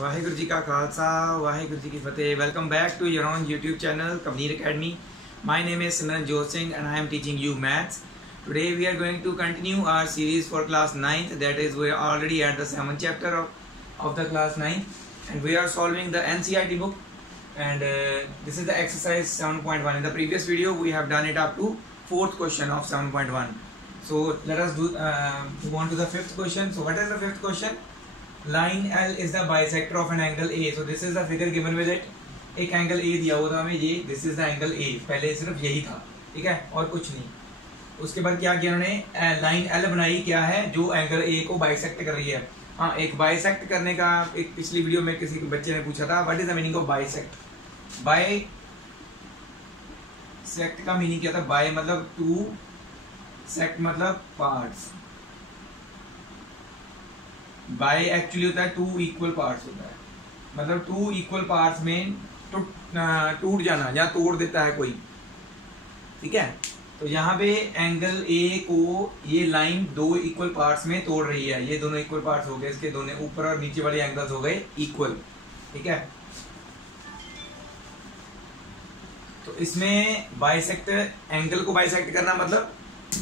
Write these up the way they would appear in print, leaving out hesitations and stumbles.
वाहिगुरु जी का खालसा वाहिगुरु जी की फतेह। Welcome back to your on YouTube channel Kabir academy. My name is Simranjot Singh and I am teaching you maths. Today we are going to continue our series for class 9th, that is we are already at the 7th chapter of the class 9th and we are solving the NCERT book and this is the exercise 7.1. In the previous video we have done it up to 4th question of 7.1. So let us move on to the 5th question. So what is the 5th question? Line L is the bisector of an angle A. So this is the figure given with it. एक angle A दिया हुआ था हमें, ये this is the angle A. पहले सिर्फ यही था, ठीक है, और कुछ नहीं. उसके बाद क्या किया उन्होंने, लाइन L बनाई, क्या है, जो एंगल A को बाइसेक्ट कर रही है. हाँ, एक बाइसेक्ट करने का एक पिछली वीडियो में किसी बच्चे ने पूछा था, what is the meaning of bisect. By sect का मीनिंग क्या था. बाय मतलब टू, सेक्ट मतलब पार्ट्स. बाय एक्चुअली होता है टू इक्वल पार्ट्स होता है, मतलब टू इक्वल पार्ट्स में टूट जाना या तोड़ देता है कोई, ठीक है. तो यहाँ पे एंगल ए को ये लाइन दो इक्वल पार्ट्स में तोड़ रही है. ये दोनों इक्वल पार्ट्स हो गए, इसके दोनों ऊपर और नीचे वाले एंगल्स हो गए इक्वल, ठीक है. तो इसमें बाइसेक्ट, एंगल को बाइसेक्ट करना मतलब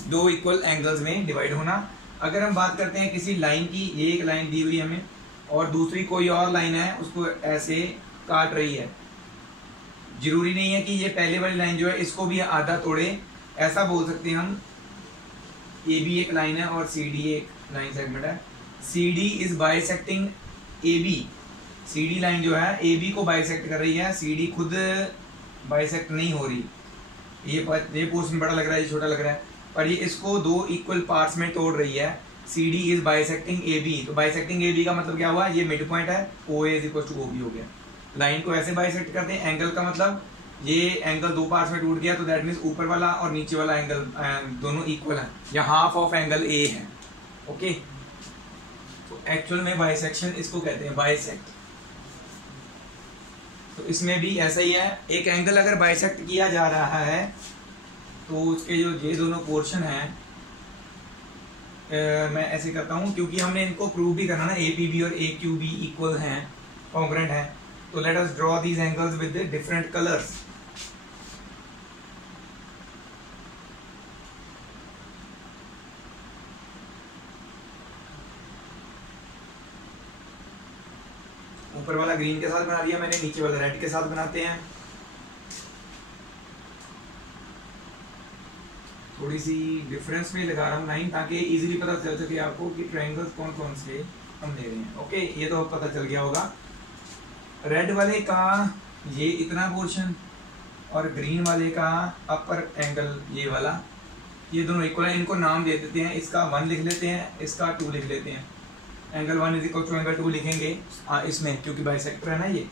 दो इक्वल एंगल्स में डिवाइड होना. अगर हम बात करते हैं किसी लाइन की, ये एक लाइन दी हुई हमें और दूसरी कोई और लाइन है उसको ऐसे काट रही है, जरूरी नहीं है कि ये पहले वाली लाइन जो है इसको भी आधा तोड़े. ऐसा बोल सकते हैं हम, ए बी एक लाइन है और सी डी एक लाइन सेगमेंट है. C D is bisecting A B. C D line जो है ए बी को बाइसेक्ट कर रही है, सी डी खुद बाइसेक्ट नहीं हो रही. ये पोर्शन बड़ा लग रहा है, ये छोटा लग रहा है, पर ये इसको दो इक्वल पार्ट्स में तोड़ रही है. C D is bisecting A B. तो बाइसेक्टिंग ए बी का मतलब क्या हुआ, ये मिड पॉइंट है, O A is equal to O B हो गया. लाइन को ऐसे बाइसेक्ट करते हैं. एंगल का मतलब ये एंगल दो पार्ट्स में टूट गया, तो दैट मीन्स ऊपर वाला और नीचे वाला एंगल दोनों इक्वल है, या हाफ ऑफ एंगल ए है. ओके, तो एक्चुअल में बाइसेक्शन इसको कहते हैं, बाइसेक्ट. तो इसमें भी ऐसा ही है. एक एंगल अगर बाइसेक्ट किया जा रहा है तो उसके जो ये दोनों पोर्शन हैं, मैं ऐसे करता हूँ क्योंकि हमने इनको प्रूव भी करना ना, ए पी बी और ए क्यू बी इक्वल हैं, कॉन्ग्रुएंट हैं. तो let us draw these angles with different colours. ऊपर वाला ग्रीन के साथ बना दिया मैंने, नीचे वाला रेड के साथ बनाते हैं. थोड़ी सी डिफरेंस में लगा रहा हूँ लाइन, ताकि इजीली पता चल सके आपको कि ट्रायंगल्स कौन कौन से हम ले रहे हैं. ओके, ये तो पता चल गया होगा. रेड वाले का ये इतना पोर्शन और ग्रीन वाले का अपर एंगल ये वाला, ये दोनों इक्वल है. इनको नाम दे देते हैं. इसका 1 लिख लेते हैं, इसका 2 लिख लेते हैं. Angle 1 is equal to angle 2 लिखेंगे इसमें, क्योंकि बाइसेक्टर है ना ये.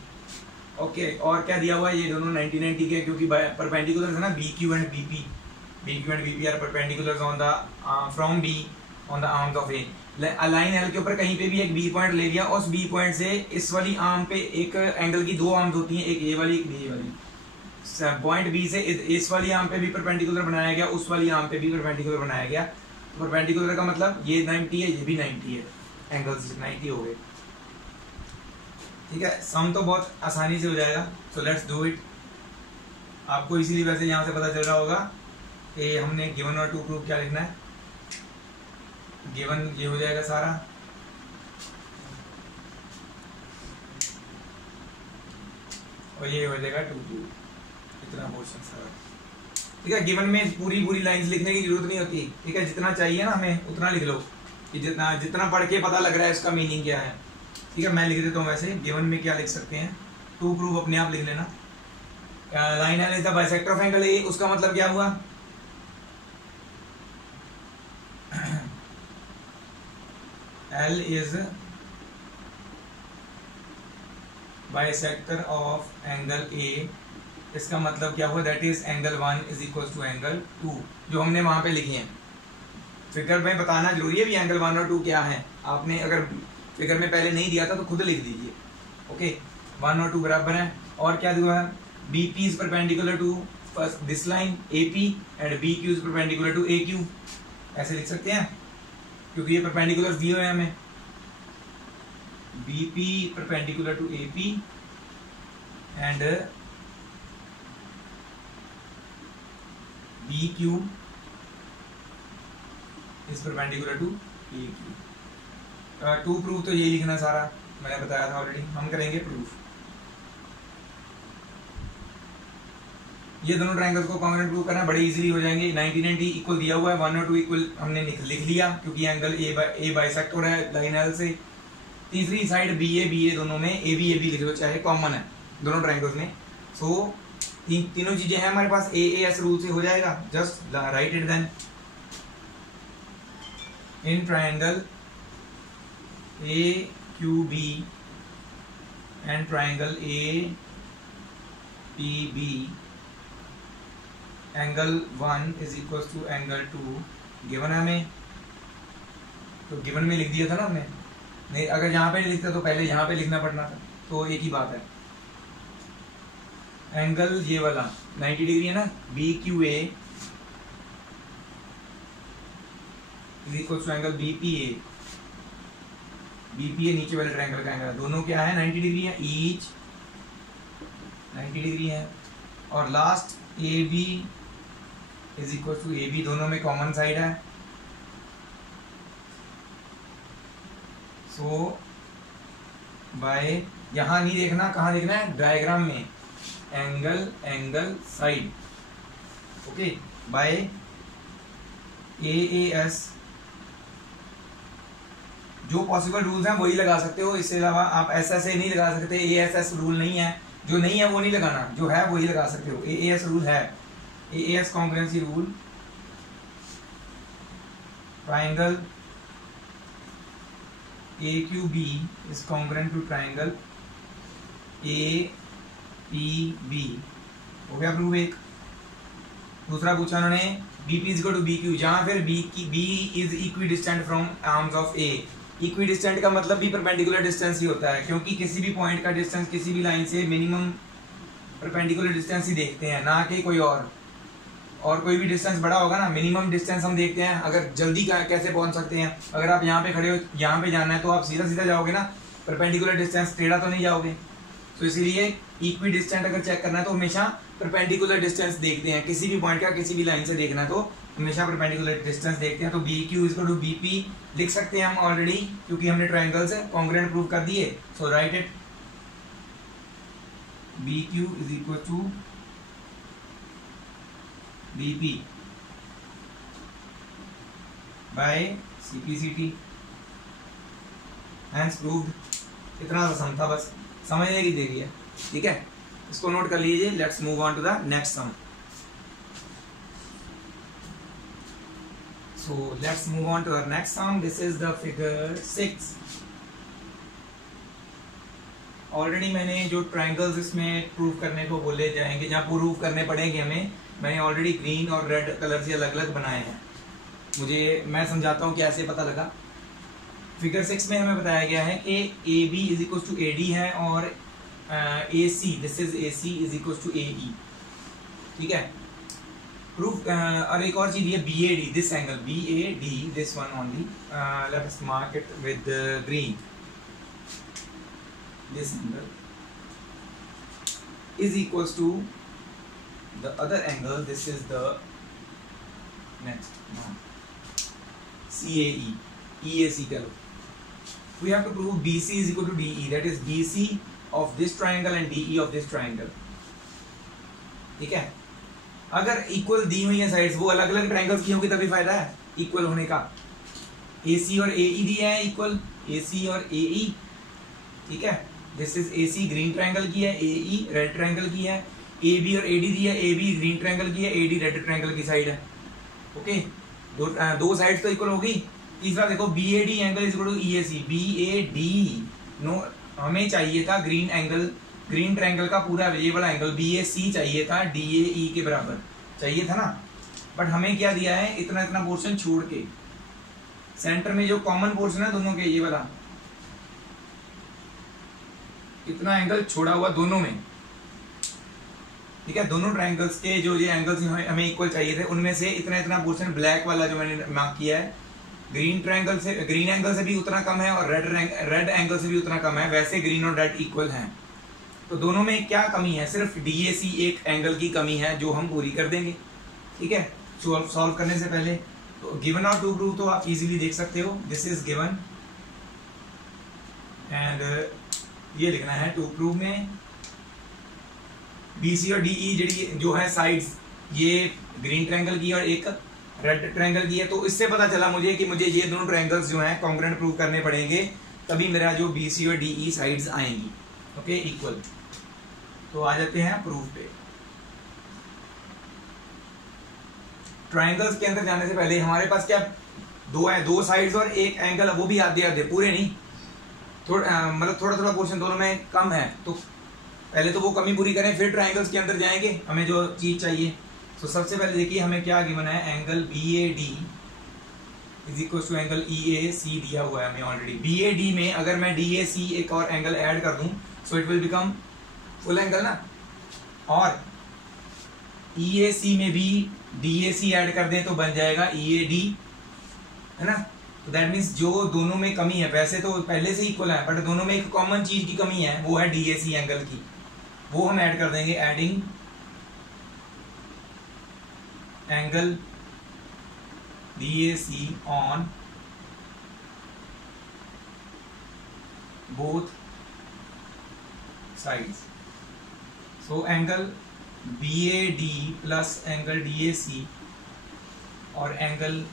ओके, और क्या दिया हुआ है, ये दोनों 90-90 के, क्योंकि परपेंडिकुलर है ना. B Q and B P, BQ and BP are perpendiculars on the from B on the arms of A. Line L के ऊपर कहीं पे भी एक B पॉइंट ले लिया, उस B पॉइंट से इस वाली आर्म पे एक एंगल की दो आर्म्स होती हैं, एक ये वाली एक ये वाली. पॉइंट B से इस वाली आर्म पे भी परपेंडिकुलर बनाया गया, उस वाली आर्म पे भी परपेंडिकुलर बनाया गया. परपेंडिकुलर का मतलब ये 90 है, ये भी 90 है, एंगल्स 90 हो गए, ठीक है. सम तो बहुत आसानी से हो जाएगा. So let's do it. आपको इसीलिए वैसे यहाँ से पता चल रहा होगा कि हमने गिवन और टू प्रूफ क्या लिखना है. गिवन ये हो जाएगा सारा, और ये हो जाएगा टू प्रूफ, इतना पोर्शन सारा, ठीक है. गिवन में पूरी लाइंस लिखने की जरूरत नहीं होती, ठीक है. जितना चाहिए ना हमें उतना लिख लो, कि जितना पढ़ के पता लग रहा है इसका मीनिंग क्या है, ठीक है. मैं लिख देता हूँ वैसे. गिवन में क्या लिख सकते हैं, टू प्रूफ अपने आप लिख लेना. Line L is the bisector of angle A. उसका मतलब क्या हुआ, L is bisector of angle A. इसका मतलब क्या हुआ, that is angle 1 is equals to angle 2, जो हमने वहां पे लिखी है. फिगर में बताना जरूरी है भी एंगल 1 और 2 क्या है. आपने अगर फिगर में पहले नहीं दिया था तो खुद लिख दीजिए. ओके, 1 और 2 बराबर है. और क्या हुआ, BP is perpendicular to first this line AP and BQ is perpendicular to AQ. ऐसे लिख सकते हैं क्योंकि ये परपेंडिकुलर दिए हुए हैं हमें. BP perpendicular to AP and BQ is perpendicular to PQ। To proof तो ये लिखना सारा मैंने बताया था ऑलरेडी, हम करेंगे प्रूफ। ये दोनों ट्रायंगल्स को कॉन्ग्रुएंट प्रूव करना बड़े इजीली हो जाएंगे। 90 90 इक्वल दिया हुआ है, 1 और 2 इक्वल हमने लिख लिया क्योंकि एंगल ए बाइसेक्ट हो रहा है लाइन एल से। तीसरी साइड बी ए दोनों में ए बी लिख लो, चाहे कॉमन है दोनों ट्रायंगल्स में। सो तीनों चीजें हैं हमारे पास, ए एस रूल से हो जाएगा, just write it then. In triangle A Q B and triangle A P B angle 1 is equal to angle 2 given है हमें, तो गिवन में लिख दिया था ना हमने। नहीं, अगर यहाँ पे नहीं लिखता तो पहले यहाँ पे लिखना पड़ना था, तो एक ही बात है। एंगल ये वाला 90 डिग्री है ना, B Q A is equal to angle B P A. B P A नीचे वाले ट्रायंगल का एंगल, दोनों क्या है 90 डिग्री है, ईच 90 डिग्री है। और last A B is equal to A B, दोनों में कॉमन साइड है। सो बाय, यहां नहीं देखना, कहां देखना है डायग्राम में, angle side. Okay, by A S जो पॉसिबल रूल्स हैं वही लगा सकते हो, इससे अलावा आप ऐसा से नहीं लगा सकते। ए एस एस रूल नहीं है, जो नहीं है वो नहीं लगाना, जो है वही लगा सकते हो। ए एस रूल है, A S congruency rule. Triangle A Q B is congruent to triangle A P B. हो गया प्रूफ एक। दूसरा पूछा उन्होंने BP is equal to B Q, जहां फिर B is equidistant from arms of A. Equidistant का मतलब भी परपेंडिकुलर डिस्टेंस ही होता है, क्योंकि किसी भी पॉइंट का डिस्टेंस किसी भी लाइन से मिनिमम परपेंडिकुलर डिस्टेंस ही देखते हैं, ना कि कोई और कोई भी डिस्टेंस बड़ा होगा ना, मिनिमम डिस्टेंस हम देखते हैं। अगर जल्दी कैसे पहुंच सकते हैं, अगर आप यहाँ पे खड़े हो, यहाँ पे जाना है तो आप सीधा सीधा जाओगे ना, परपेंडिकुलर डिस्टेंस टेढ़ा तो नहीं जाओगे। तो इसीलिए इक्वी डिस्टेंट अगर चेक करना है तो हमेशा परपेंडिकुलर डिस्टेंस देखते हैं, किसी भी पॉइंट का किसी भी लाइन से देखना है तो हमेशा परपेंडिकुलर डिस्टेंस देखते हैं। तो B Q is equal to B P लिख सकते हैं हम ऑलरेडी, क्योंकि हमने ट्रायंगल्स कॉन्ग्रुएंट प्रूव कर दिए। So write it, B Q is equal to B P by C P C T, hence proved. इतना आसान था, बस समझने की देरी है, ठीक है, इसको नोट कर लीजिए। Let's move on to the next sum. So let's move on to our next sum. This is the figure 6. Already मैंने जो ट्रायंगल्स इसमें प्रूव करने को बोले जाएंगे, जहाँ प्रूव करने पड़ेंगे हमें, मैंने ऑलरेडी ग्रीन और रेड कलर से अलग अलग बनाए हैं। मैं समझाता हूँ कैसे पता लगा। फिगर 6 में हमें बताया गया है कि A B is equal to A D है और A C, this is A C is equal to A E, ठीक है। प्रूफ और एक और चीज है B A D, this angle B A D, this one only, let us mark it with green. This angle is equals to the other angle, this is the next C A E, E A C करो। We have to prove B C is equal to D E, that is B C of this triangle and D E of this triangle, ठीक है। अगर equal दी हुई है sides, वो अलग अलग ट्रायंगल्स की होंगी तभी फायदा है इक्वल होने का। ए सी और ए ई दिया है इक्वल, ए सी और ए ई, ठीक है। This is A C green triangle की है, ए ई रेड ट्रायंगल की है। ए बी और ए डी दिया है, ए बी ग्रीन ट्रायंगल की है, ए डी रेड ट्रायंगल की साइड है, ओके। दो साइड्स तो इक्वल होगी। तीसरा देखो B A D angle is equal to E A C, B A D, no हमें चाहिए था ग्रीन एंगल, ग्रीन ट्रायंगल का पूरा ये वाला एंगल बी ए सी चाहिए था, डी ए ई के बराबर चाहिए था ना। बट हमें क्या दिया है, इतना इतना पोर्शन छोड़ के, सेंटर में जो कॉमन पोर्शन है दोनों के, ये वाला इतना एंगल छोड़ा हुआ दोनों में, ठीक है। दोनों ट्रायंगल्स के जो ये एंगल्स हमें इक्वल चाहिए थे, उनमें से इतना इतना पोर्शन ब्लैक वाला जो मैंने मार्क किया है, ग्रीन एंगल से भी उतना कम है और रेड एंगल से भी उतना कम है, वैसे ग्रीन और रेड इक्वल हैं। तो दोनों में क्या कमी है? सिर्फ DAC एक एंगल की कमी है जो हम पूरी कर देंगे। ठीक है, सॉल्व करने से पहले तो गिवन और टू प्रूव तो आप इजीली देख सकते हो। दिस इज गिवन एंड ये लिखना है टू प्रूव में BC और DE जो है साइड्स, ये ग्रीन ट्रायंगल की और एक रेड ट्रायंगल की है। तो इससे पता चला मुझे कि मुझे ये दोनों ट्रायंगल्स जो हैं कॉन्ग्रुएंट प्रूव करने पड़ेंगे, तभी मेरा जो BC और DE साइड्स आएंगी ओके इक्वल। तो आ जाते हैं प्रूफ पे। ट्रायंगल्स के अंदर जाने से पहले हमारे पास क्या दो है, दो साइड्स और एक एंगल, वो भी आधे आधे, पूरे नहीं, मतलब थोड़ा थोड़ा पोर्शन दोनों में कम है। तो पहले तो वो कमी पूरी करें, फिर ट्रायंगल्स के अंदर जाएंगे हमें जो चीज चाहिए। तो सबसे पहले देखिए हमें क्या गिवन है, angle BAD is equal to angle EAC दिया हुआ है हमें ऑलरेडी। BAD में अगर मैं DAC एक और एंगल ऐड कर दूं so it will become full angle ना, और EAC में भी DAC ऐड कर दें तो बन जाएगा EAD, है ना। तो दैट मीन्स जो दोनों में कमी है, वैसे तो पहले से इक्वल है बट दोनों में एक कॉमन चीज की कमी है, वो है DAC एंगल की, वो हम ऐड कर देंगे। Adding angle DAC on both sides. So angle BAD plus angle DAC और angle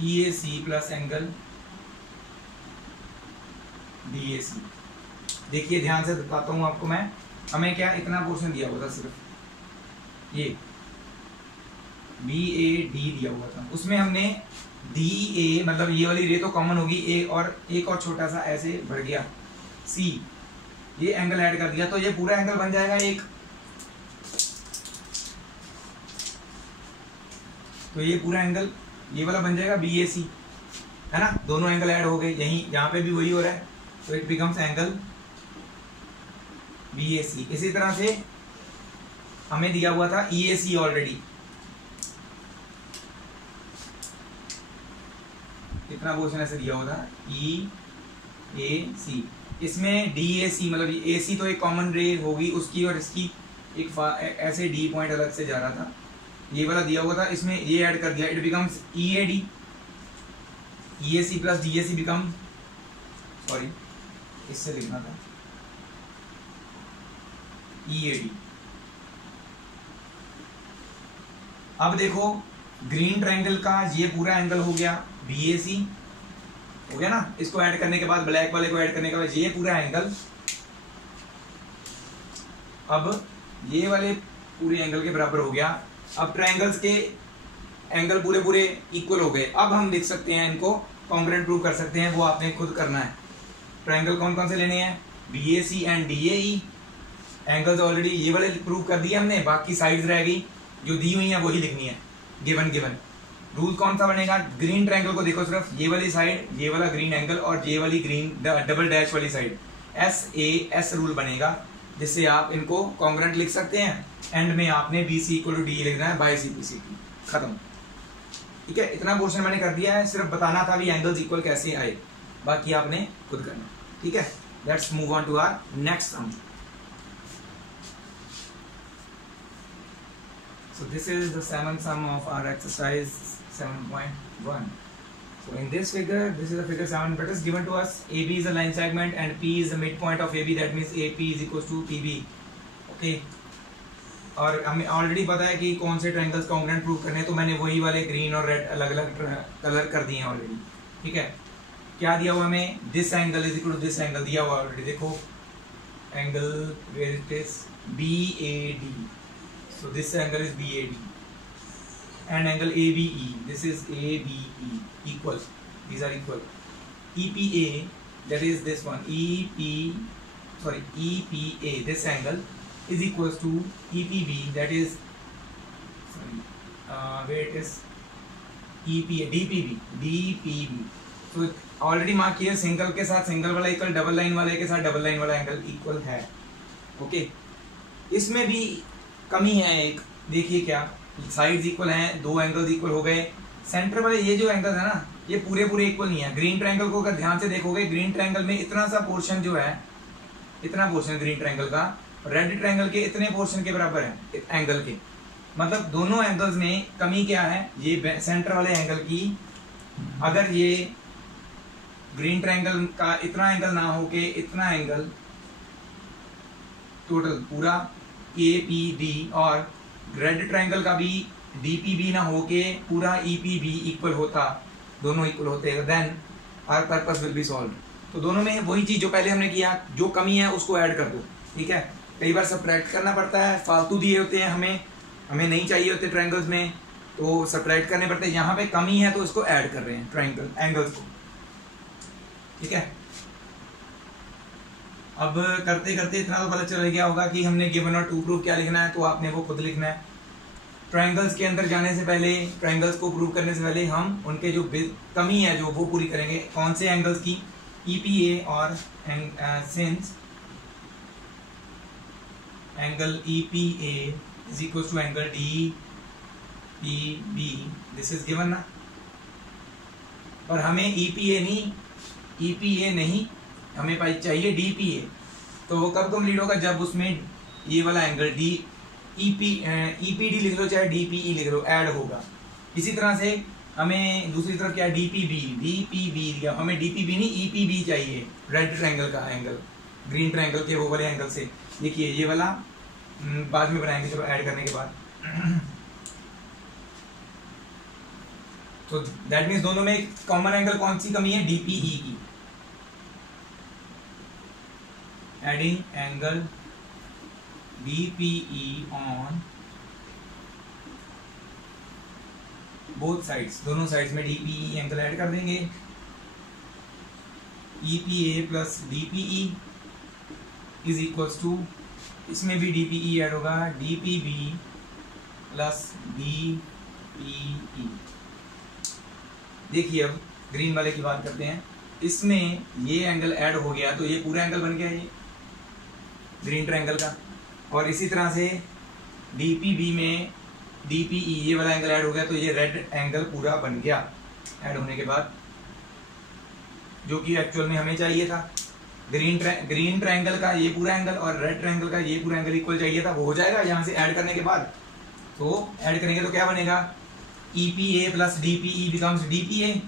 EAC plus angle DAC। देखिए ध्यान से बताता हूं आपको मैं, हमें क्या इतना पोर्शन दिया हुआ था, सिर्फ ये BAD दिया हुआ था, उसमें हमने DA मतलब ये वाली रे तो कॉमन होगी, A और एक और छोटा सा ऐसे बढ़ गया C, ये एंगल ऐड कर दिया तो ये पूरा एंगल बन जाएगा एक। तो ये पूरा एंगल ये वाला बन जाएगा BAC, है ना। दोनों एंगल ऐड हो गए, यहीं यहाँ पे भी वही हो रहा है, तो इट बिकम्स एंगल BAC। इसी तरह से हमें दिया हुआ था EAC ऑलरेडी, कितना पोर्शन ऐसे दिया हुआ था EAC, इसमें DAC मतलब AC तो एक कॉमन रे होगी उसकी और इसकी एक ऐसे D पॉइंट अलग से जा रहा था, ये वाला दिया हुआ था, इसमें ये ऐड कर दिया, it becomes EAD। EAC plus DAC become, sorry इससे लिखना था EAD। अब देखो ग्रीन ट्रायंगल का ये पूरा एंगल हो गया BAC, हो गया ना। इसको ऐड करने के बाद ब्लैक वाले को ऐड करने के बाद ये पूरा एंगल, अब ये वाले पूरे एंगल के बराबर हो गया। अब ट्रायंगल्स के एंगल पूरे पूरे इक्वल हो गए। अब हम देख सकते हैं इनको कॉन्ग्रुएंट प्रूव कर सकते हैं, वो आपने खुद करना है। ट्रायंगल कौन कौन से लेने हैं, BAC and DAE। Angles already ये वाले प्रूव कर दिए हमने, बाकी साइड्स रह गई जो दी हुई है वही लिखनी है, गिवन। रूल कौन सा बनेगा, ग्रीन ट्रायंगल को देखो सिर्फ ये वाली साइड, ये वाला ग्रीन एंगल और ये वाली ग्रीन डबल डैश वाली साइड, SAS रूल बनेगा, जिससे आप इनको कॉन्ग्रुएंट लिख सकते हैं। एंड में आपने BC इक्वल टू DE लिखना है बाय CPCT, खत्म। ठीक है, इतना पोर्शन मैंने कर दिया है, सिर्फ बताना था भी एंगल्स इक्वल कैसे आए, बाकी आपने खुद करना। ठीक है, let's move on to our next sum. So this is the seventh sum of our exercise 7.1. So in this figure, this is the figure 7, but is given to us AB is a line segment and P is the midpoint of AB, that means AP is equals to PB. Okay. और हमें already पता है कि कौन से triangles congruent prove करने हैं, तो मैंने वही वाले ग्रीन और रेड अलग अलग कलर कर दिए हैं ऑलरेडी। ठीक है, क्या दिया हुआ हमें, this angle is equal to this angle दिया हुआ ऑलरेडी। देखो angle where it is BAD, so this angle is BAD and angle ABE, this is ABE, equal, these are equal. EPA, that is this one, EPA, this angle is equals to EPB, that is where it is EPA, DPB. So already mark किया, single के साथ single वाला equal, double line वाले के साथ double line वाला angle equal है। Okay, इसमें भी कमी है एक, देखिए क्या, साइड्स इक्वल हैं, दो एंगल्स इक्वल हो गए, सेंटर वाले ये जो एंगल है ना, ये पूरे पूरे इक्वल नहीं है। ग्रीन ट्रायंगल को अगर ध्यान से देखोगे, ग्रीन ट्रायंगल में इतना सा पोर्शन जो है, इतना पोर्शन ग्रीन ट्रायंगल का रेड ट्रायंगल के इतने पोर्शन के बराबर है एंगल के। मतलब दोनों एंगल्स में कमी क्या है, ये सेंटर वाले एंगल की, अगर ये ग्रीन ट्रायंगल का इतना एंगल ना हो के इतना एंगल टोटल पूरा APD, और रेड ट्रायंगल का भी DPB ना हो के पूरा EPB इक्वल होता, दोनों इक्वल होते, then our purpose will be solve. तो दोनों में वही चीज जो पहले हमने किया, जो कमी है उसको ऐड कर दो, ठीक है। कई बार सब्ट्रैक्ट करना पड़ता है, फालतू दिए होते हैं हमें नहीं चाहिए होते ट्रायंगल्स में, तो सब्ट्रैक्ट करने पड़ते हैं। यहाँ पे कमी है तो इसको ऐड कर रहे हैं ट्रायंगल एंगल्स को, ठीक है। अब करते करते इतना तो पता चल गया होगा कि हमने गिवन और टू प्रूफ क्या लिखना है, तो आपने वो खुद लिखना है। ट्रायंगल्स के अंदर जाने से पहले, ट्रायंगल्स को प्रूव करने से पहले हम उनके जो कमी है जो वो पूरी करेंगे। कौन से एंगल्स की? EPA और since angle EPA is equal to angle DPB, this is given ना। पर हमें EPA नहीं हमें चाहिए DPA। तो वो कब कंप्लीट होगा? जब उसमें ये वाला एंगल EPD लिख लो चाहे DPE लिख लो, ऐड होगा। इसी तरह से हमें दूसरी तरफ क्या DPB दिया, हमें DPB नहीं EPB चाहिए, रेड ट्रायंगल का एंगल, ग्रीन ट्रायंगल के वो वाले एंगल से। देखिए ये वाला बाद में बनाएंगे, चलो ऐड करने के बाद। तो दैट मीन्स दोनों में कॉमन एंगल कौन सी कमी है? DPE की। Adding angle DPE on both sides, दोनों साइड्स में DPE एंगल ऐड कर देंगे। EPA plus DPE is equals to, इसमें भी DPE ऐड होगा, DPB प्लस DPE। देखिए अब ग्रीन वाले की बात करते हैं, इसमें ये एंगल ऐड हो गया तो ये पूरा एंगल बन गया ये ग्रीन ट्रायंगल का। और इसी तरह से DPB में DPE ये वाला एंगल ऐड हो गया तो ये रेड एंगल पूरा बन गया ऐड होने के बाद, जो कि एक्चुअल में हमें चाहिए था। ग्रीन ट्रायंगल का ये पूरा एंगल और रेड ट्रायंगल का ये पूरा एंगल इक्वल चाहिए था, वो हो जाएगा यहाँ से ऐड करने के बाद। तो ऐड करेंगे तो क्या बनेगा? EPA plus DPE becomes DPA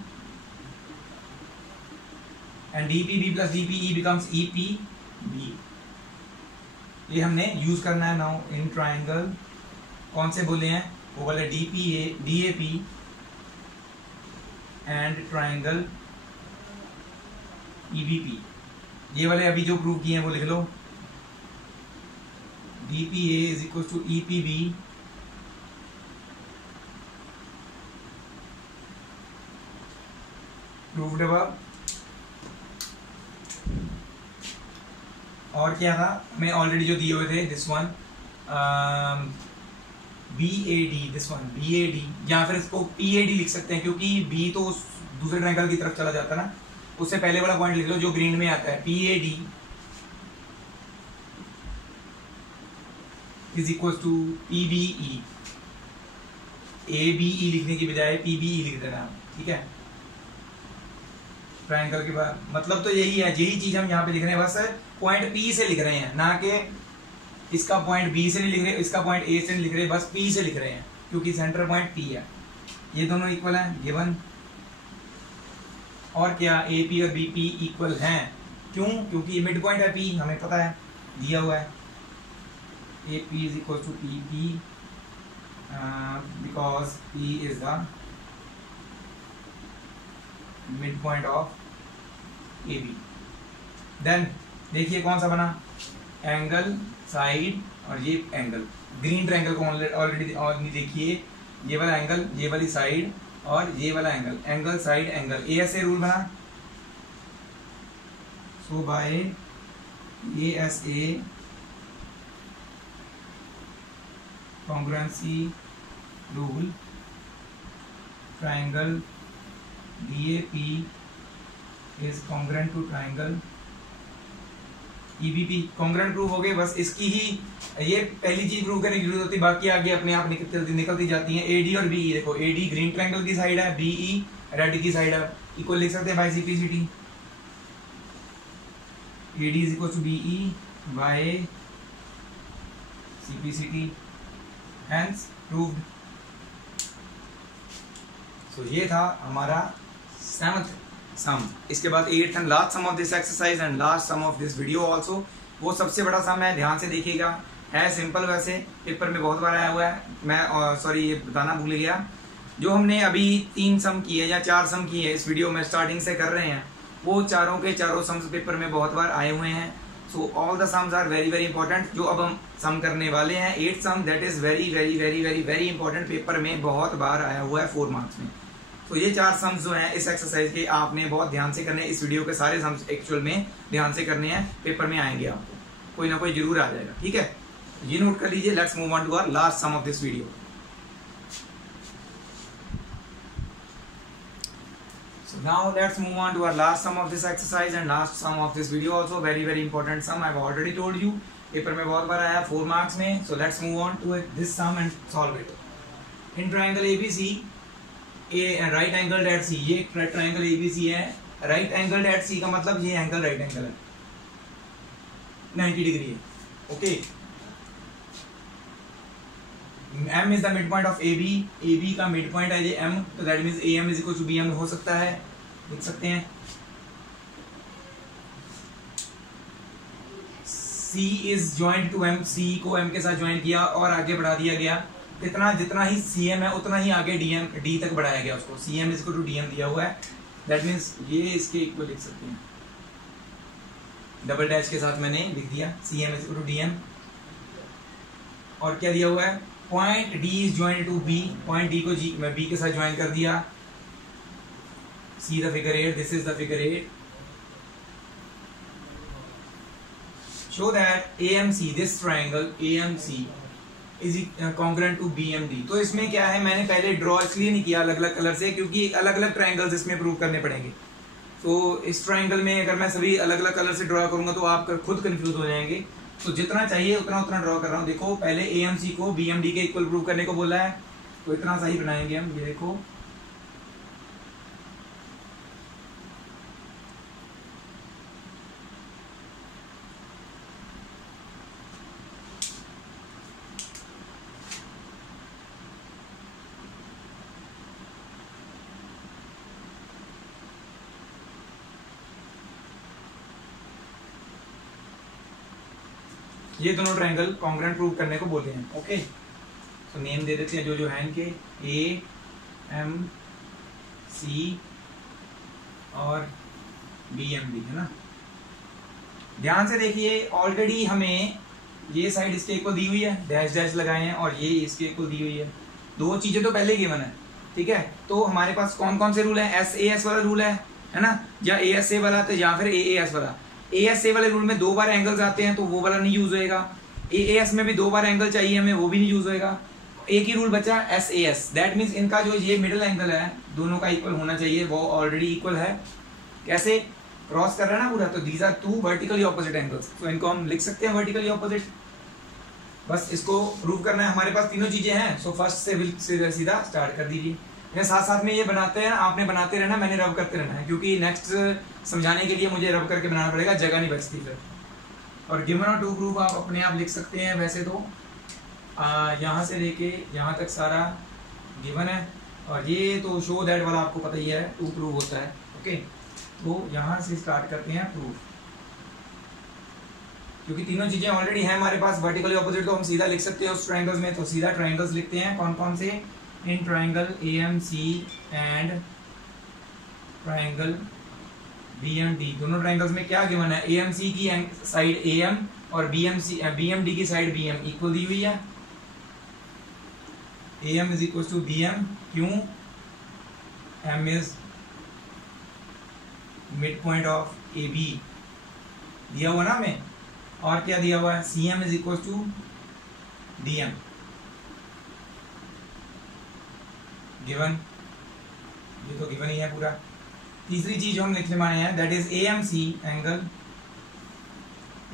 and DPB plus DPE becomes EPB। ये हमने यूज करना है नाउ इन ट्रायंगल। कौन से बोले हैं? वो बोले DAP एंड ट्रायंगल EBP। ये वाले अभी जो प्रूव किए हैं वो लिख लो, DPA is equal to EPB proved above. और क्या था? मैं ऑलरेडी जो दिए हुए थे, this one BAD, this one BAD, या फिर इसको PAD लिख सकते हैं क्योंकि B तो दूसरे ट्रायंगल की तरफ चला जाता है ना। उससे पहले वाला पॉइंट लिख लो जो ग्रीन में आता है, PAD is equal to PBE। ABE लिखने की बजाय PBE लिख देना, ठीक है। ट्रायंगल के बाद मतलब तो यही है, यही चीज हम यहाँ पे लिख रहे हैं, बस पॉइंट P से लिख रहे हैं, ना कि इसका पॉइंट B से नहीं लिख रहे, इसका पॉइंट A से नहीं लिख रहे, बस P से लिख रहे हैं क्योंकि सेंटर पॉइंट P है। ये दोनों इक्वल हैं गिवन। और क्या? AP और BP इक्वल हैं। क्यों? क्योंकि मिड पॉइंट है P, हमें पता है, दिया हुआ है। AP is equal to PB because P is the midpoint of AB। Then देखिए कौन सा बना? एंगल साइड और ये एंगल ग्रीन ट्रायंगल को ऑलरेडी और देखिए, ये वाला एंगल, ये वाली साइड और ये वाला angle, angle side angle, ASA rule बना। So by ASA congruency rule, triangle DAP is congruent to triangle EBP congruent proof हो गए। बस इसकी ही ये पहली चीज प्रूव करने की जरूरत होती है, बाकी आगे अपने आप निकलती जाती हैं। AD और BE, देखो AD ग्रीन ट्रायंगल की साइड है, BE रेड की साइड है, इक्वल लिख सकते हैं by CPCT। AD is equal to BE by CPCT, hence proved. So ये था हमारा 7th सम। इसके बाद 8th and last sum of this exercise and last sum of this video also, वो सबसे बड़ा सम है, ध्यान से देखिएगा। है सिंपल, वैसे पेपर में बहुत बार आया हुआ है। मैं सॉरी ये बताना भूल गया, जो हमने अभी 3 सम किए या 4 सम किए इस वीडियो में स्टार्टिंग से कर रहे हैं, वो चारों के चारों सम्स पेपर में बहुत बार आए हुए हैं। So all the sums are very very important. जो अब हम सम करने वाले हैं 8th sum, that is very very very very very important, paper में बहुत बार आया हुआ है 4 मार्क्स में। तो ये 4 सम्स जो हैं इस एक्सरसाइज के आपने बहुत ध्यान से करने हैं। इस वीडियो के सारे सम्स एक्चुअल में ध्यान से करने हैं, पेपर में आएंगे आपको, कोई ना कोई जरूर आ जाएगा, ठीक है। ये नोट कर लीजिए। Let's move on to our last sum of this video. So now let's move on to our last sum of this exercise and last sum of this video also, very very important sum, I've already told you, paper में बहुत बार आया 4 marks में। So let's move on to this sum and solve it. In triangle ABC, A right angled at C, ये triangle ABC है, right angled at C का मतलब ये angle right angle है, 90 डिग्री है, okay. M is the midpoint of AB, AB का mid point है ये M, तो that means AM is equal to BM हो सकता है, लिख सकते हैं। C is joined to M, C को M के साथ ज्वाइन किया और आगे बढ़ा दिया गया। कितना, जितना ही CM है उतना ही आगे D तक बढ़ाया गया उसको। CM is equal to DM दिया हुआ है, दैट मींस ये इसके इक्वल लिख सकते हैं, डबल डैश के साथ मैंने लिख दिया CM is equal to DM। और क्या दिया हुआ है, point D is joined to B, point D को B के साथ ज्वाइन कर दिया। See the figure 8, this is the figure 8। Show that AMC, this triangle AMC is congruent to BMD। तो इसमें क्या है, मैंने पहले ड्रॉ इसलिए नहीं किया अलग अलग कलर से, क्योंकि अलग अलग ट्राइंगल्स इसमें प्रूव करने पड़ेंगे। तो इस ट्राइंगल में अगर मैं सभी अलग अलग कलर से ड्रॉ करूंगा तो आप खुद कंफ्यूज हो जाएंगे। तो जितना चाहिए उतना उतना ड्रॉ कर रहा हूँ। देखो पहले AMC को BMD के इक्वल प्रूव करने को बोला है, तो इतना सही बनाएंगे हम। ये देखो ये दोनों ट्रायंगल कॉन्ग्रुएंट प्रूव करने को बोलते हैं, ओके। तो नेम दे देते हैं जो जो है इनके, AMC और BMD, है ना। ध्यान से देखिए, ऑलरेडी हमें ये साइड इसके इक्वल दी हुई है, डैश डैश लगाए हैं, और ये इसके इक्वल दी हुई है। 2 चीजें तो पहले गिवन है, ठीक है। तो हमारे पास कौन कौन से रूल है, SAS वाला रूल है ना, या ASA वाला, तो या फिर AAS वाला। ASA वाले रूल में 2 बार एंगल्स आते हैं तो वो वाला नहीं यूज होएगा। AAS में भी 2 बार एंगल चाहिए हमें, वो भी नहीं यूज होएगा। एक ही रूल बचा SAS, दैट मींस इनका जो ये मिडिल एंगल है दोनों का इक्वल होना चाहिए, वो ऑलरेडी इक्वल है। कैसे, क्रॉस कर रहा है ना पूरा, तो these are 2 vertically opposite angles, तो इनको हम लिख सकते हैं वर्टिकली ऑपोजिट। बस इसको प्रूव करना है, हमारे पास तीनों चीजें हैं। सो फर्स्ट से सीधा स्टार्ट कर दीजिए। साथ साथ में ये बनाते हैं, आपने बनाते रहना, मैंने रब करते रहना है, क्योंकि नेक्स्ट समझाने के लिए मुझे रब करके बनाना पड़ेगा, जगह नहीं बचती फिर। और गिवन और टू प्रूफ आप अपने आप लिख सकते हैं। वैसे तो यहाँ से लेके यहाँ तक सारा गिवन है, और ये तो शो दैट वाला आपको पता ही है, टू प्रूफ होता है, ओके। तो यहाँ से स्टार्ट करते हैं प्रूफ, क्योंकि तीनों चीजें ऑलरेडी हैं हमारे पास वर्टिकली ऑपोजिट, तो हम सीधा लिख सकते हैं उस ट्रायंगल्स में। तो सीधा ट्रायंगल्स लिखते हैं, कौन कौन से, in triangle AMC and triangle BMD। दोनों ट्रायंगल्स में क्या गिवन है, AMC की साइड AM और BMD की साइड BM इक्वल दी हुई है। AM is equal to BM, क्यों, M is midpoint of AB दिया हुआ ना हमें। और क्या दिया हुआ है, CM is equal to DM given, ये तो गिवन ही है पूरा। तीसरी चीज हम लिखने वाले हैं, that is AMC angle,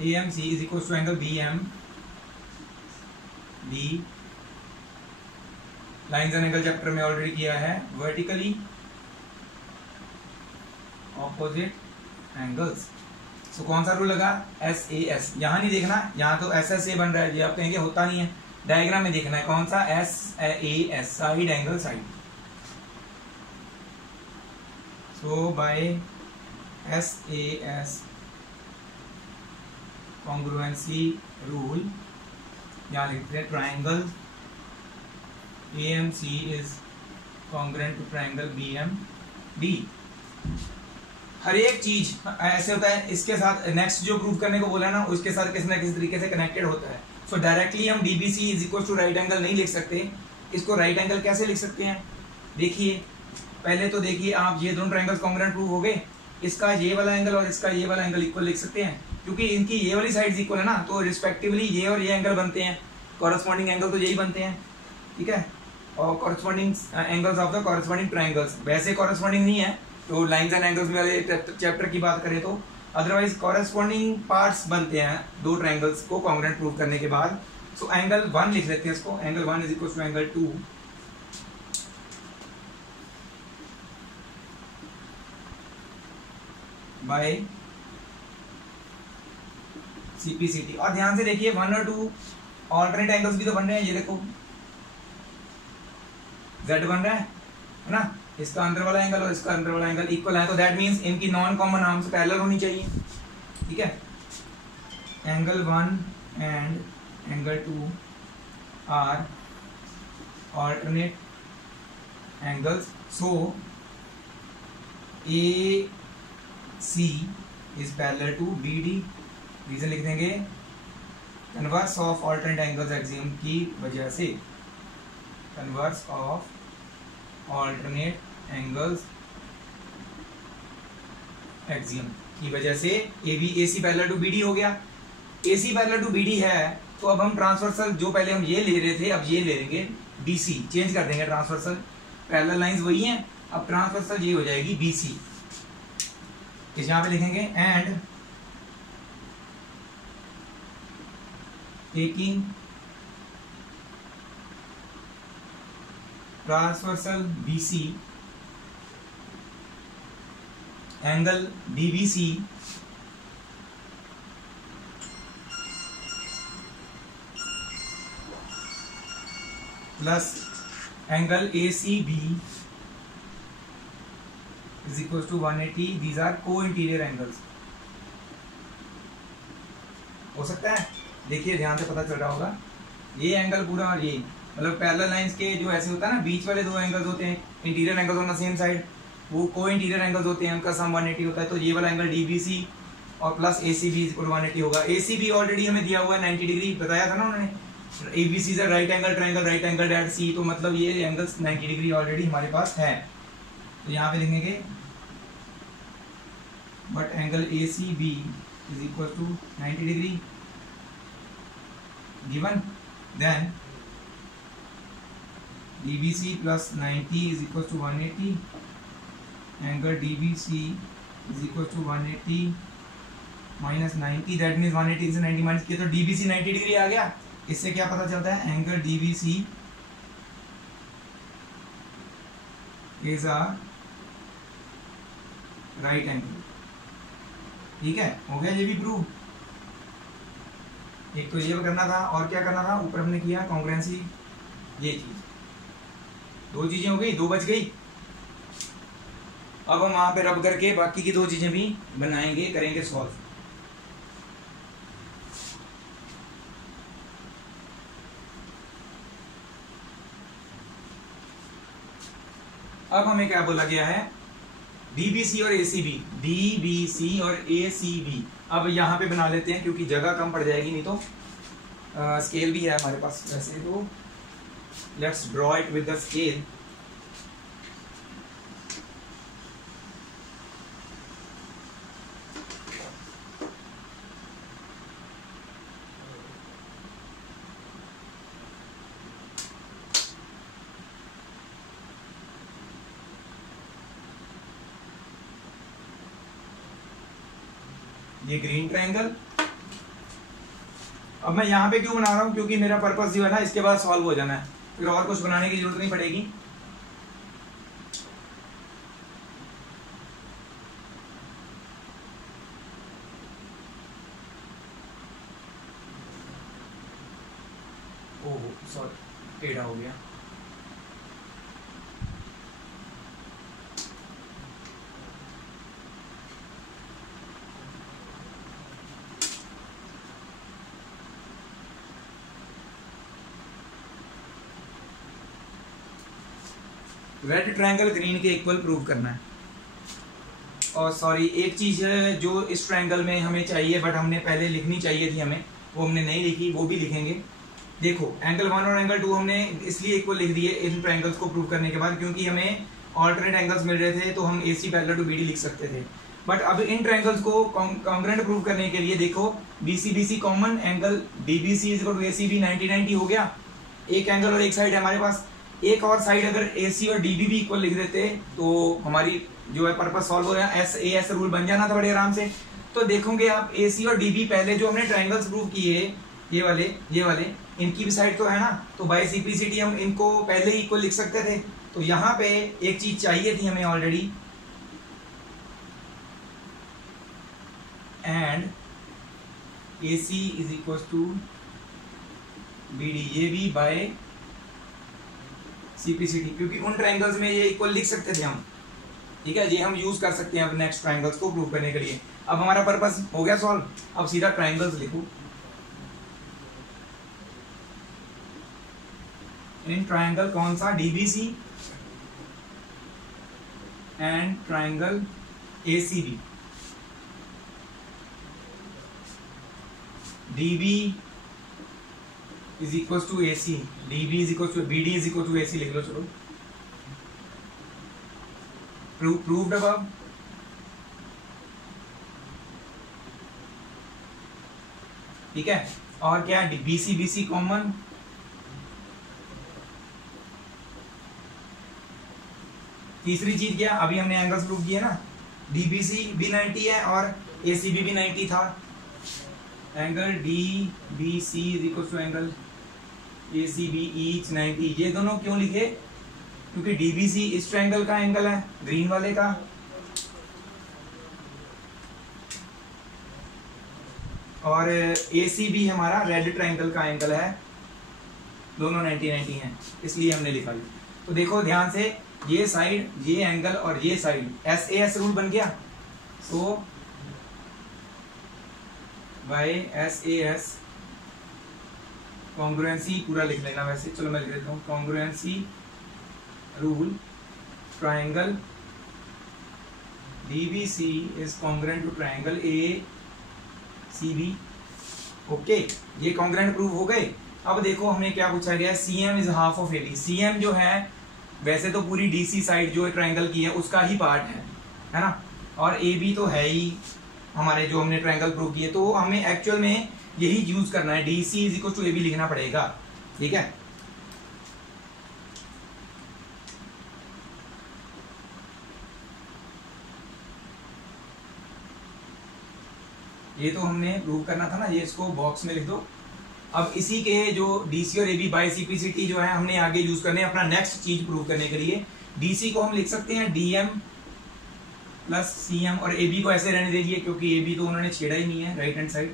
AMC is equal to angle BMD। Lines and angle chapter में ऑलरेडी किया है। Vertically opposite angles. सो कौन सा रूल लगा? SAS। यहां नहीं देखना, यहां तो SSA बन रहा है, ये आप कहेंगे होता नहीं है, डायग्राम में देखना है कौन सा SAS, side angle side. So by SAS congruency rule यहां लिखते हैं triangle AMC is congruent to triangle BMD। हर एक चीज ऐसे होता है, इसके साथ नेक्स्ट जो प्रूव करने को बोला ना उसके साथ किसी ना किसी तरीके से कनेक्टेड होता है। सो डायरेक्टली हम DBC is equal to right angle नहीं लिख सकते। इसको राइट एंगल कैसे लिख सकते हैं? देखिए पहले तो देखिए आप, ये दोनों ट्राइंगल्स कॉन्ग्रुएंट प्रूव हो गए। इसका ये वाला एंगल और इसका ये वाला एंगल इक्वल लिख सकते हैं क्योंकि इनकी ये वाली साइड्स इक्वल है ना, तो रिस्पेक्टिवली ये और ये एंगल बनते हैं। कॉरेस्पॉन्डिंग एंगल तो यही बनते हैं, ठीक है। और corresponding angles of the corresponding triangles वैसे कॉरेस्पॉन्डिंग नहीं है, तो लाइंस एंड एंगल्स में वाले चैप्टर की बात करें तो अदरवाइज कॉरेस्पॉन्डिंग पार्ट्स बनते हैं दो ट्राइंगल्स को कॉन्ग्रुएंट प्रूव करने के बाद। सो एंगल 1 लिख लेते हैं इसको, angle 1 is equal to angle 2 by CPCT। और ध्यान से देखिए 1 और 2 ऑल्टरनेट एंगल्स भी तो बन रहे हैं, ये देखो Z बन रहा है ना, इसका अंदर वाला एंगल और इसका अंदर वाला एंगल इक्वल है, तो दैट मींस इनकी नॉन कॉमन आर्म्स पैरेलल होनी चाहिए, ठीक है। Angle 1 and angle 2 are alternate angles. So AC is parallel to BD। Reason लिख देंगे converse of alternate angles axiom की वजह से, converse of alternate angles axiom की वजह से AC पैरेलल टू BD हो गया। AC पैरेलल टू BD है तो अब हम ट्रांसवर्सल, जो पहले हम ये ले रहे थे अब ये ले लेंगे BC, चेंज कर देंगे ट्रांसवर्सल, पैरेलल लाइंस वही हैं, अब ट्रांसवर्सल ये हो जाएगी BC। इस यहां पे लिखेंगे and taking transversal BC angle DBC plus angle ACB is equals to 180। these are co-interior angles। हो सकता है, देखिए ध्यान से पता चल रहा होगा, ये एंगल पूरा और ये मतलब पैरेलल लाइंस के जो ऐसे होता है ना, बीच वाले दो एंगल्स होते हैं interior angles on the same side, वो को इंटीरियर एंगल्स होते हैं, उनका सम 180 होता है। तो ये वाला एंगल DBC और प्लस ACB इक्वल 180 होगा। ACB ऑलरेडी हमें दिया हुआ है 90 डिग्री, बताया था ना उन्होंने, ABC is a right angle triangle, right angle at C, तो मतलब ये एंगल्स 90 डिग्री ऑलरेडी हमारे पास है। तो यहाँ पे लिखेंगे but angle ACB is equal to 90 degree given, then DBC plus 90 is equal to 180, angle DBC is equal to 180 minus 90, that means 180 से 90 माइनस किया तो DBC 90 डिग्री आ गया। इससे क्या पता चलता है, angle DBC is a right angle, ठीक है। हो गया ये भी प्रूव। एक तो ये करना था और क्या करना था, ऊपर हमने किया कॉन्ग्रुएंसी, ये चीज, दो चीजें हो गई, दो बच गई। अब हम वहां पे रब करके बाकी की दो चीजें भी बनाएंगे, करेंगे सॉल्व। अब हमें क्या बोला गया है, DBC और ACB, DBC और ACB। अब यहाँ पे बना लेते हैं क्योंकि जगह कम पड़ जाएगी, नहीं तो स्केल भी है हमारे पास वैसे, तो let's draw it with the scale. ये ग्रीन ट्रायंगल अब मैं यहाँ पे क्यों बना रहा हूँ, क्योंकि मेरा पर्पस जो है ना इसके बाद सॉल्व हो जाना है, फिर और कुछ बनाने की जरूरत नहीं पड़ेगी। ओह सॉरी टेढ़ा हो गया। रेड ट्रायंगल ग्रीन के इक्वल प्रूव करना है। और सॉरी एक चीज है जो इस ट्रायंगल में हमें चाहिए बट हमने पहले लिखनी चाहिए थी हमें, वो हमने नहीं लिखी, वो भी लिखेंगे। देखो एंगल 1 और एंगल 2 हमने इसलिए इक्वल लिख दिए इन ट्रायंगल्स को प्रूव करने के बाद, क्योंकि हमें ऑल्टरनेट एंगल्स मिल रहे थे तो हम AC पैरेलल टू BD लिख सकते थे। बट अब इन ट्रायंगल्स को कॉन्ग्रुएंट प्रूव करने के लिए देखो BC common, angle DBC is equal to ACB 90-90 हो गया। एक एंगल और एक साइड है हमारे पास, एक और साइड अगर AC और DB भी इक्वल लिख देते तो हमारी जो है पर्पस सॉल्व हो गया, SAS रूल बन जाना था बड़े आराम से। तो देखोगे आप AC और DB पहले जो हमने ट्रायंगल्स प्रूव किए ये वाले इनकी भी साइड तो है ना, तो बाय सिंप्लिसिटी हम इनको पहले ही इक्वल लिख सकते थे। तो यहाँ पे एक चीज चाहिए थी हमें already, and AC is equal to BD, ये भी बाय सिंप्लिसिटी, क्योंकि उन ट्रायंगल्स में ये इक्वल लिख सकते थे हम, ठीक है। ये हम यूज कर सकते हैं अब नेक्स्ट ट्रायंगल्स को प्रूव करने के लिए। अब हमारा पर्पस हो गया सॉल्व, अब सीधा ट्रायंगल्स लिखो। इन ट्रायंगल कौन सा, DBC and triangle ACB, DB is equal to AC, DB is equal to BD is equal to AC लिख लो। चलो प्रूव्ड अबव। ठीक है, और क्या BC कॉमन, तीसरी चीज क्या, अभी हमने एंगल्स प्रूव किए ना, DBC भी 90 है और ACB भी 90 था। Angle DBC is equal to angle ACB each 90। ये दोनों क्यों लिखे, क्योंकि DBC इस ट्रायंगल का एंगल है, ग्रीन वाले का, और ACB हमारा रेड ट्रायंगल का एंगल है, दोनों 90-90 हैं, इसलिए हमने लिखा। तो देखो ध्यान से, ये साइड, ये एंगल और ये साइड, SAS रूल बन गया। सो बाय SAS कॉन्ग्रुएंसी पूरा लिख लेना, वैसे चलो मैं लिख देता हूँ, congruency rule triangle DBC is congruent to triangle ACB। Okay, ये कॉन्ग्रुएंट प्रूव हो गए। अब देखो हमें क्या पूछा गया, CM is half of AB। CM जो है वैसे तो पूरी DC साइड जो ट्रायंगल की है उसका ही पार्ट है ना, और AB तो है ही हमारे जो हमने ट्रायंगल प्रूव किए, तो हमें एक्चुअल में यही यूज करना है, DC is equal to AB लिखना पड़ेगा। ठीक है, ये तो हमने प्रूव करना था ना, ये इसको बॉक्स में लिख दो। अब इसी के जो DC और AB बाय सिंप्लिसिटी जो है हमने आगे यूज करने अपना नेक्स्ट चीज प्रूव करने के लिए। DC को हम लिख सकते हैं DM प्लस CM, और AB को ऐसे रहने दीजिए क्योंकि AB तो उन्होंने छेड़ा ही नहीं है right hand side.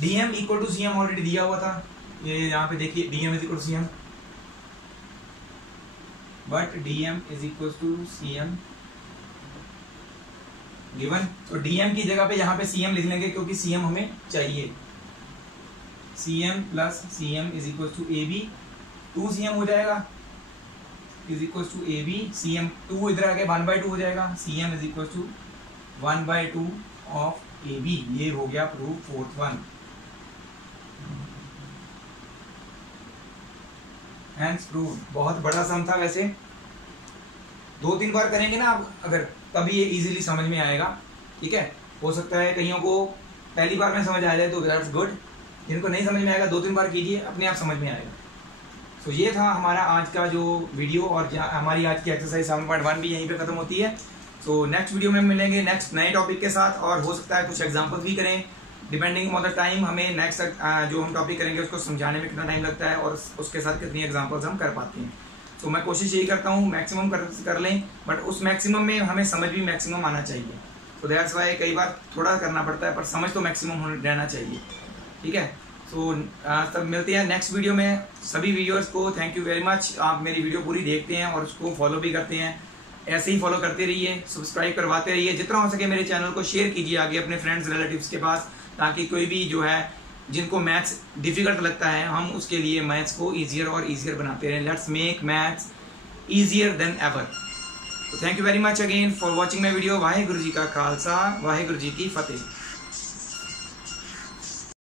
DM equal to CM already दिया हुआ था, ये यहाँ पे देखिए DM is equal to CM, but DM is equal to CM given. तो DM की जगह पे यहाँ पे CM लिख लेंगे क्योंकि CM हमें चाहिए। CM plus CM is equal to AB, 2CM हो जाएगा is equal to AB, CM 2 इधर आके 1/2 हो जाएगा, CM is equal to 1/2 of AB। ये हो गया proof fourth one. Hence prove. बहुत बड़ा सम था वैसे, 2-3 बार करेंगे ना आप अगर, तभी ये इजीली समझ में आएगा। ठीक है, हो सकता है कईयों को पहली बार में समझ आ जाए तो दैट्स गुड, जिनको नहीं समझ में आएगा 2-3 बार कीजिए, अपने आप समझ में आएगा। तो ये था हमारा आज का जो वीडियो, और हमारी आज की एक्सरसाइज 7.1 भी यहीं पे खत्म होती है। तो नेक्स्ट वीडियो में मिलेंगे नेक्स्ट नए टॉपिक के साथ, और हो सकता है कुछ एग्जाम्पल भी करें डिपेंडिंग ऑन द टाइम हमें नेक्स्ट जो हम टॉपिक करेंगे उसको समझाने में कितना टाइम लगता है और उसके साथ कितनी एग्जांपल्स हम कर पाते हैं। तो मैं कोशिश यही करता हूँ मैक्सिमम कर लें, बट उस मैक्सिमम में हमें समझ भी मैक्सिमम आना चाहिए। तो दैट्स वाई कई बार थोड़ा करना पड़ता है, पर समझ तो मैक्सिमम रहना चाहिए। ठीक है, तो तब मिलते हैं नेक्स्ट वीडियो में। सभी व्यूअर्स को थैंक यू वेरी मच, आप मेरी वीडियो पूरी देखते हैं और उसको फॉलो भी करते हैं। ऐसे ही फॉलो करते रहिए, सब्सक्राइब करवाते रहिए, जितना हो सके मेरे चैनल को शेयर कीजिए आगे अपने फ्रेंड्स रिलेटिव्स के पास, ताकि कोई भी जो है जिनको मैथ्स डिफिकल्ट लगता है हम उसके लिए मैथ्स को ईजियर और ईजियर बनाते रहें। Let's make maths easier than ever. तो thank you very much again for watching my video. Waheguru ji का खालसा, वाहेगुरु जी की फतेह।